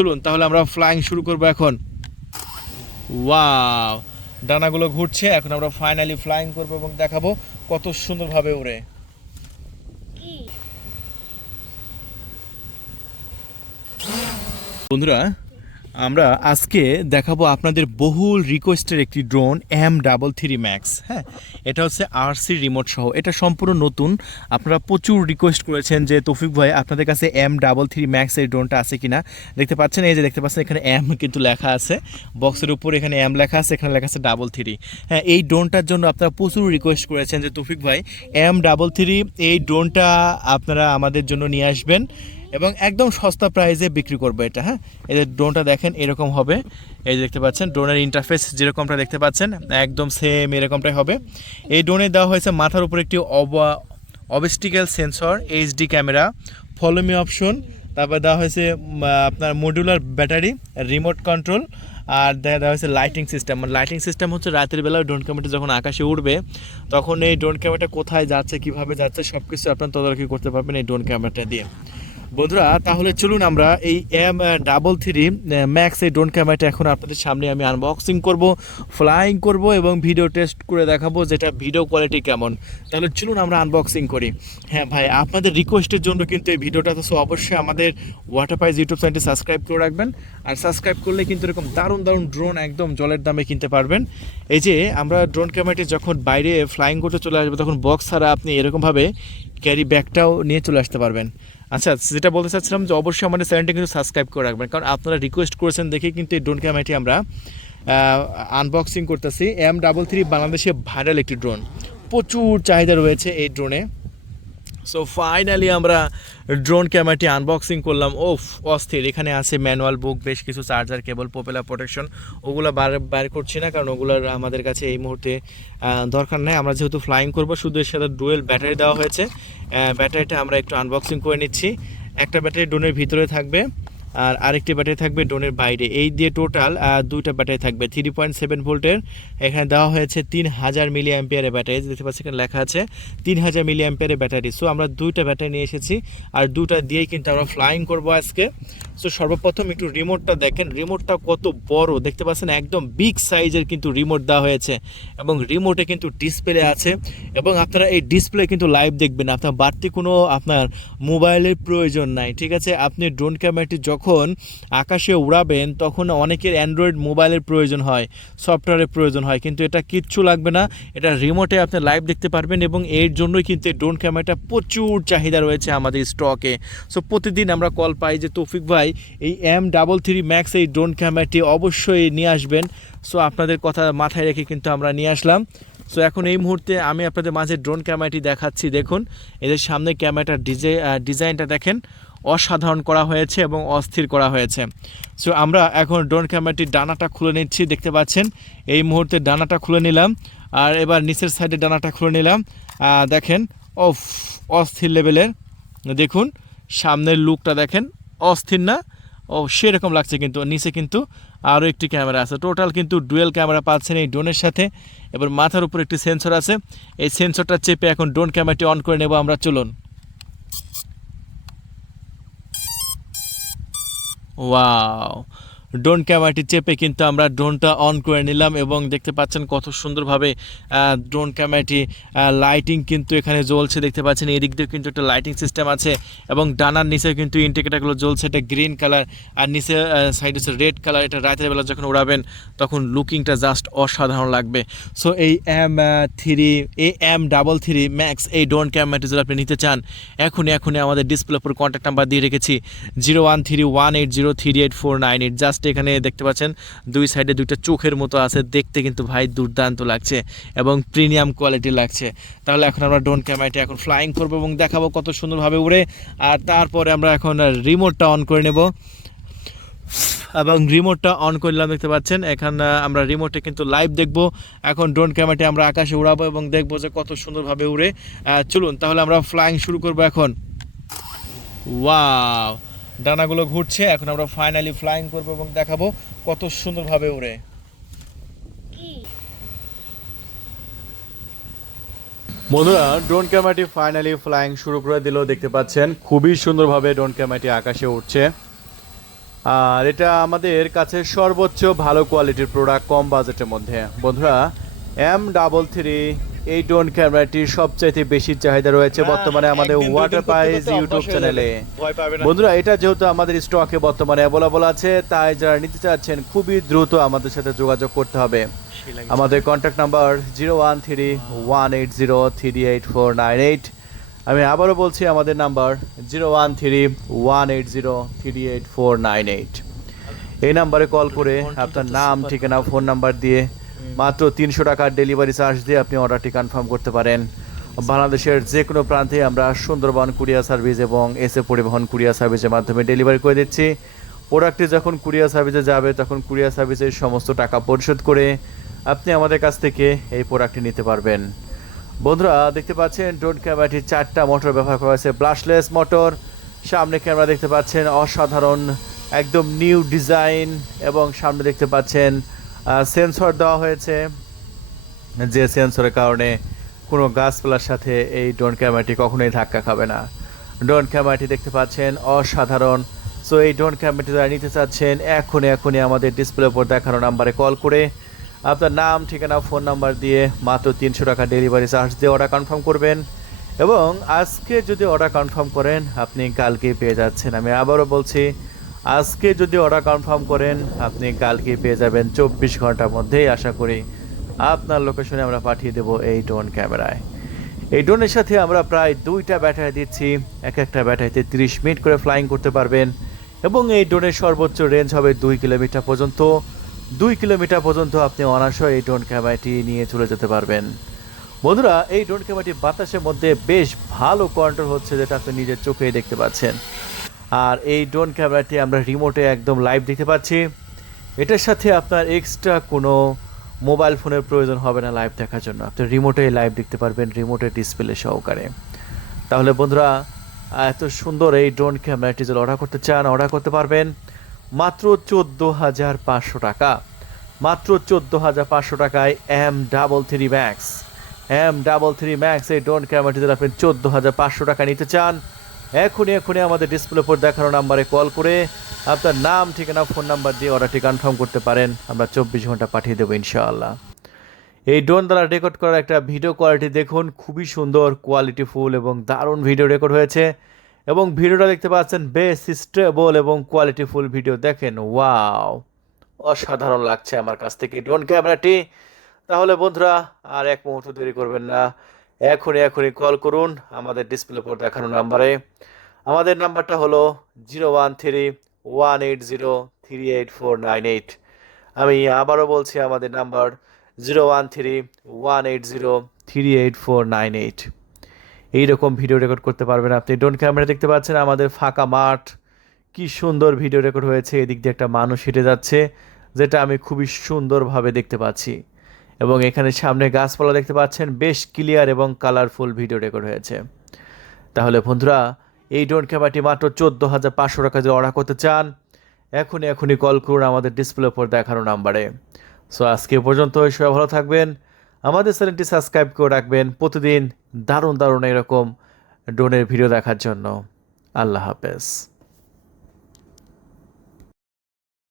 চলুন, তাহলে আমরা ফ্লাইং শুরু করব এখন। ওয়াও ডানাগুলো ঘুরছে, এখন আমরা ফাইনালি ফ্লাইং করব এবং দেখাবো কত সুন্দরভাবে উড়ে বন্ধুরা আমরা আজকে দেখাবো আপনাদের বহুল রিকোয়েস্টের একটি drone M double three max হ্যাঁ? এটা হচ্ছে আরসি রিমোট সহ। এটা সম্পূর্ণ নতুন। আপনারা প্রচুর রিকোয়েস্ট করেছেন যে, তৌফিক ভাই, আপনাদের কাছে এম ডাবল থ্রি ম্যাক্স এই ড্রোনটা আছে কিনা? দেখতে পাচ্ছেন, এই যে দেখতে পাচ্ছেন, এখানে এম কিন্তু লেখা আছে। বক্সের উপর এখানে এম লেখা আছে, এখানে লেখা আছে ডাবল থ্রি হ্যাঁ এই ড্রোনটার জন্য আপনারা প্রচুর রিকোয়েস্ট করেছেন যে, তৌফিক ভাই এম ডাবল থ্রি এই ড্রোনটা আপনারা আমাদের জন্য নিয়ে আসবেন। এবং একদম সস্তা প্রাইসে বিক্রি করব এটা হ্যাঁ? এই যে ড্রোনটা দেখেন, এরকম হবে। এই দেখতে পাচ্ছেন ড্রোনের ইন্টারফেস যেরকমটা দেখতে পাচ্ছেন, একদম সেম এরকমটাই হবে। এই ড্রোনে দেওয়া হয়েছে মাথার উপর একটি obstacle sensor HD camera follow me option তারপর দেওয়া হয়েছে আপনার মডিউলার ব্যাটারি রিমোট কন্ট্রোল আর দেখা দেওয়া হয়েছে লাইটিং সিস্টেম মানে লাইটিং সিস্টেম হচ্ছে রাতের বেলা ড্রোন ক্যামেরাটা যখন আকাশে উঠবে তখন এই ড্রোন ক্যামেরাটা কোথায় যাচ্ছে, কীভাবে যাচ্ছে সব কিছু আপনার তদারকি করতে পারবেন এই ড্রোন ক্যামেরাটা দিয়ে। বন্ধুরা, তাহলে চলুন আমরা এই এম ডাবল থ্রি ম্যাক্স এই ড্রোন ক্যামেরাটা এখন আপনাদের সামনে আমি আনবক্সিং করব ফ্লাইং করব এবং ভিডিও টেস্ট করে দেখাবো যেটা ভিডিও কোয়ালিটি কেমন। তাহলে চলুন আমরা আনবক্সিং করি। হ্যাঁ ভাই, আপনাদের রিকোয়েস্টের জন্য কিন্তু এই ভিডিওটা, তো অবশ্যই আমাদের ওয়াটারপাইজ ইউটিউব চ্যানেলটি সাবস্ক্রাইব করে রাখবেন। আর সাবস্ক্রাইব করলে কিন্তু এরকম দারুণ দারুণ ড্রোন একদম জলের দামে কিনতে পারবেন। এই যে আমরা ড্রোন ক্যামেরাটি যখন বাইরে ফ্লাইং করতে চলে আসবে, তখন বক্স ছাড়া আপনি এরকমভাবে ক্যারি ব্যাগটাও নিয়ে চলে আসতে পারবেন। আচ্ছা যেটা বলতে চাচ্ছিলাম যে অবশ্যই আমাদের চ্যানেলটি কিন্তু সাবস্ক্রাইব করে রাখবেন। কারণ আপনারা রিকোয়েস্ট করেছেন দেখে কিন্তু এই ড্রোন ক্যামেরাটি আমরা আনবক্সিং করতেছি। এম ডাবল থ্রি বাংলাদেশে ভাইরাল একটি ড্রোন প্রচুর চাহিদা রয়েছে এই ড্রোনে সো ফাইনালি আমরা ড্রোন ক্যামেরাটি আনবক্সিং করলাম। ও অস্থির। এখানে আছে ম্যানুয়াল বুক বেশ কিছু চার্জার কেবল পোপেলা প্রোটেকশন ওগুলো বার বার করছি না কারণ ওগুলোর আমাদের কাছে এই মুহূর্তে দরকার নেই। আমরা যেহেতু ফ্লাইং করব, শুধু এর সাথে ডুয়েল ব্যাটারি দেওয়া হয়েছে। ব্যাটারিটা আমরা একটু আনবক্সিং করে নিচ্ছি। একটা ব্যাটারি ড্রোনের ভিতরে থাকবে। আর আরেকটি ব্যাটারি থাকবে ড্রোনের বাইরে। এই দিয়ে টোটাল দুইটা ব্যাটারি থাকবে। থ্রি পয়েন্ট সেভেন ভোল্টের। এখানে দেওয়া হয়েছে তিন হাজার মিলি অ্যাম্পিয়ারের ব্যাটারি। দেখতে পাচ্ছি এখানে লেখা আছে তিন হাজার মিলি অ্যাম্পিয়ারের ব্যাটারি। সো আমরা দুইটা ব্যাটারি নিয়ে এসেছি। আর দুটা দিয়েই কিন্তু আমরা ফ্লাইং করব আজকে। সো সর্বপ্রথম একটু রিমোটটা দেখেন। রিমোটটা কত বড়, দেখতে পাচ্ছেন একদম বিগ সাইজের কিন্তু রিমোট দেওয়া হয়েছে এবং রিমোটে কিন্তু ডিসপ্লে আছে এবং আপনারা এই ডিসপ্লে কিন্তু লাইভ দেখবেন। আপনার বাড়তি কোনো আপনার মোবাইলের প্রয়োজন নাই, ঠিক আছে? আপনি ড্রোন ক্যামেরাটি যখন আকাশে উড়াবেন, তখন অনেকের অ্যান্ড্রয়েড মোবাইলের প্রয়োজন হয় সফটওয়্যারের প্রয়োজন হয়। কিন্তু এটা কিচ্ছু লাগবে না, এটা রিমোটে আপনি লাইভ দেখতে পারবেন এবং এর জন্যই কিন্তু এই ড্রোন ক্যামেরাটা প্রচুর চাহিদা রয়েছে আমাদের স্টকে সো প্রতিদিন আমরা কল পাই যে, তৌফিক ভাই এই এম ডাবল থ্রি ম্যাক্স এই ড্রোন ক্যামেরাটি অবশ্যই নিয়ে আসবেন। সো আপনাদের কথা মাথায় রেখে কিন্তু আমরা নিয়ে আসলাম। সো এখন এই মুহূর্তে আমি আপনাদের মাঝে ড্রোন ক্যামেরাটি দেখাচ্ছি। দেখুন, এদের সামনে ক্যামেরাটার ডিজে ডিজাইনটা দেখেন, অসাধারণ করা হয়েছে এবং অস্থির করা হয়েছে। সো আমরা এখন ড্রোন ক্যামেরাটির ডানাটা খুলে নিচ্ছি, দেখতে পাচ্ছেন? এই মুহূর্তে ডানাটা খুলে নিলাম, আর এবার নিচের সাইডে ডানাটা খুলে নিলাম। দেখেন অফ অস্থির লেভেলের দেখুন, সামনের লুকটা দেখেন অস্থির না। ও, সেরকম লাগছে কিন্তু, নিচে কিন্তু আরও একটি ক্যামেরা আছে। টোটাল কিন্তু ডুয়েল ক্যামেরা পাচ্ছেন এই ড্রোনের সাথে। এবার মাথার উপর একটি সেন্সর আছে। এই সেন্সরটা চেপে এখন ড্রোন ক্যামেরাটি অন করে নেব আমরা, চলুন। ওয়াও ড্রোন ক্যামেরাটি চেপে কিন্তু আমরা ড্রোনটা অন করে নিলাম এবং দেখতে পাচ্ছেন কত সুন্দরভাবে ড্রোন ক্যামেরাটি লাইটিং কিন্তু এখানে জ্বলছে। দেখতে পাচ্ছেন এদিক দিয়ে কিন্তু একটা লাইটিং সিস্টেম আছে এবং ডানার নিচে কিন্তু ইন্ডিকেটারগুলো জ্বলছে। এটা গ্রিন কালার আর নিচে সাইড হচ্ছে রেড কালার এটা রাতের বেলা যখন উড়াবেন, তখন লুকিংটা জাস্ট অসাধারণ লাগবে। সো এই M three A M double three max এই ড্রোন ক্যামেরাটি যদি আপনি নিতে চান, এখনই এখনই আমাদের ডিসপ্লে উপর কন্ট্যাক্ট নাম্বার দিয়ে রেখেছি। Zero one three one eight zero three eight four nine eight just এখানে দেখতে পাচ্ছেন, দুই সাইডে দুইটা চোখের মতো আছে, দেখতে কিন্তু ভাই দুর্দান্ত লাগছে এবং প্রিমিয়াম কোয়ালিটি লাগছে। তাহলে এখন আমরা ড্রোন ক্যামেরাটি এখন ফ্লাইং করব এবং দেখাবো কত সুন্দরভাবে উড়ে। আর তারপরে আমরা এখন রিমোটটা অন করে নেব। এবং রিমোটটা অন করলাম, দেখতে পাচ্ছেন, এখন আমরা রিমোটে কিন্তু লাইভ দেখব। এখন ড্রোন ক্যামেরাটি আমরা আকাশে উড়াবো এবং দেখব যে কত সুন্দরভাবে উড়ে। চলুন, তাহলে আমরা ফ্লাইং শুরু করব এখন। ওয়াও ডানাগুলো ঘুরছে, এখন আমরা ফাইনালি ফ্লাইং করব এবং দেখাবো কত সুন্দরভাবে উড়ে বন্ধুরা, ড্রোন ক্যামেরাটি ফাইনালি ফ্লাইং শুরু করে দিল। দেখতে পাচ্ছেন, খুবই সুন্দরভাবে ড্রোন ক্যামেরাটি আকাশে উঠছে আর এটা আমাদের কাছে সর্বোচ্চ ভালো কোয়ালিটির প্রোডাক্ট কম বাজেটের মধ্যে। বন্ধুরা এম ডাবল থ্রি এই ড্রোন ক্যামেরাটির সবচাইতে বেশি চাহিদা রয়েছে বর্তমানে আমাদের ওয়াটার পাইজ ইউটিউব চ্যানেলে। বন্ধুরা এটা যেহেতু আমাদের স্টকে বর্তমানে অ্যাভেলেবল আছে তাই যারা নিতে চাচ্ছেন খুবই দ্রুত আমাদের সাথে যোগাযোগ করতে হবে। আমাদের contact number zero one three one eight zero three eight four nine eight আমি আবারও বলছি আমাদের number zero one three one eight zero three eight four nine eight এই নাম্বারে কল করে আপনার নাম ঠিকানা ফোন নাম্বার দিয়ে মাত্র তিনশো টাকার ডেলিভারি চার্জ দিয়ে আপনি অর্ডারটি কনফার্ম করতে পারেন। বাংলাদেশের যে কোনো প্রান্তে আমরা সুন্দরবন কুরিয়ার সার্ভিস এবং এসে পরিবহন কুরিয়ার সার্ভিসের মাধ্যমে ডেলিভারি করে দিচ্ছি। প্রোডাক্টটি যখন কুরিয়ার সার্ভিসে যাবে, তখন কুরিয়ার সার্ভিসের সমস্ত টাকা পরিশোধ করে আপনি আমাদের কাছ থেকে এই প্রোডাক্টটি নিতে পারবেন। বন্ধুরা, দেখতে পাচ্ছেন, ড্রোন ক্যামেরাটির চারটা মোটর ব্যবহার করা হয়েছে। ব্লাশলেস মোটর, সামনে ক্যামেরা দেখতে পাচ্ছেন, অসাধারণ, একদম নিউ ডিজাইন এবং সামনে দেখতে পাচ্ছেন সেন্সর দেওয়া হয়েছে যে সেন্সরের কারণে কোনো গাছপালার সাথে এই ড্রোন ক্যামেরাটি কখনোই ধাক্কা খাবে না। ড্রোন ক্যামেরাটি দেখতে পাচ্ছেন অসাধারণ। সো এই ড্রোন ক্যামেরাটি যারা নিতে চাচ্ছেন, এখনই এখনই আমাদের ডিসপ্লে উপর দেখানো নাম্বারে কল করে আপনার নাম, ঠিকানা ফোন নাম্বার দিয়ে মাত্র তিনশো টাকা ডেলিভারি চার্জ দিয়ে অর্ডার কনফার্ম করবেন। এবং আজকে যদি অর্ডার কনফার্ম করেন, আপনি কালকে পেয়ে যাচ্ছেন। আমি আবারও বলছি আজকে যদি অর্ডার কনফার্ম করেন, আপনি কালকে পেয়ে যাবেন চব্বিশ ঘণ্টার মধ্যেই। আশা করি আপনার লোকেশনে আমরা পাঠিয়ে দেবো এই ড্রোন ক্যামেরায়। এই ড্রোনের সাথে আমরা প্রায় দুইটা ব্যাটারি দিচ্ছি। এক একটা ব্যাটারিতে তিরিশ মিনিট করে ফ্লাইং করতে পারবেন। এবং এই ড্রোনের সর্বোচ্চ রেঞ্জ হবে দুই কিলোমিটার পর্যন্ত। দুই কিলোমিটার পর্যন্ত আপনি অনায়াসে এই ড্রোন ক্যামেরাটি নিয়ে চলে যেতে পারবেন। বন্ধুরা, এই ড্রোন ক্যামেরাটি বাতাসের মধ্যে বেশ ভালো কন্ট্রোল হচ্ছে যেটা আপনি নিজের চোখেই দেখতে পাচ্ছেন। আর এই ড্রোন ক্যামেরাটি আমরা রিমোটে একদম লাইভ দেখতে পাচ্ছি। এটার সাথে আপনার এক্সট্রা কোনো মোবাইল ফোনের প্রয়োজন হবে না লাইভ দেখার জন্য। আপনি রিমোটে লাইভ দেখতে পারবেন রিমোটে ডিসপ্লে সহকারে। তাহলে বন্ধুরা, এত সুন্দর এই ড্রোন ক্যামেরাটি যদি অর্ডার করতে চান অর্ডার করতে পারবেন মাত্র চোদ্দ হাজার পাঁচশো টাকা। মাত্র চোদ্দ হাজার পাঁচশো টাকায় M double three max M double three max এই ড্রোন ক্যামেরাটি যদি আপনি চোদ্দ হাজার পাঁচশো টাকা নিতে চান এখনই এখনই আমাদের ডিসপ্লে উপর দেখানো নাম্বারে কল করে আপনার নাম, ঠিকানা ফোন নাম্বার দিয়ে অর্ডারটি কনফার্ম করতে পারেন। আমরা চব্বিশ ঘণ্টা পাঠিয়ে দেবো ইনশাআল্লাহ। এই ড্রোন দ্বারা রেকর্ড করার একটা ভিডিও কোয়ালিটি দেখুন, খুবই সুন্দর কোয়ালিটিফুল এবং দারুণ ভিডিও রেকর্ড হয়েছে। এবং ভিডিওটা দেখতে পাচ্ছেন, বেশ স্টেবল এবং কোয়ালিটিফুল ভিডিও দেখেন ওয়াও অসাধারণ লাগছে আমার কাছ থেকে ড্রোন ক্যামেরাটি তাহলে বন্ধুরা, আর এক মুহূর্ত দেরি করবেন না। এখনই এখনই কল করুন আমাদের ডিসপ্লে উপর দেখানো নাম্বারে আমাদের নাম্বারটা হলো zero one three one eight zero three eight four nine eight আমি আবারও বলছি আমাদের number zero one three one eight zero three eight four nine eight এইরকম ভিডিও রেকর্ড করতে পারবেন আপনি। ড্রোন ক্যামেরা দেখতে পাচ্ছেন আমাদের ফাঁকা মাঠ। কি সুন্দর ভিডিও রেকর্ড হয়েছে। এদিক দিয়ে একটা মানুষ হেঁটে যাচ্ছে, যেটা আমি খুবই সুন্দরভাবে দেখতে পাচ্ছি। এবং এখানে সামনে গাছপালা দেখতে পাচ্ছেন, বেশ ক্লিয়ার এবং কালারফুল ভিডিও রেকর্ড হয়েছে। তাহলে বন্ধুরা, এই ড্রোন ক্যামেরাটি মাত্র চোদ্দ হাজার পাঁচশো টাকা যদি অর্ডার করতে চান। এখনই এখনই কল করুন আমাদের ডিসপ্লে উপর দেখানো নাম্বারে সো আজকে পর্যন্ত সবাই ভালো থাকবেন। আমাদের চ্যানেলটি সাবস্ক্রাইব করে রাখবেন। প্রতিদিন দারুণ দারুণ এরকম ড্রোনের ভিডিও দেখার জন্য। আল্লাহ হাফেজ।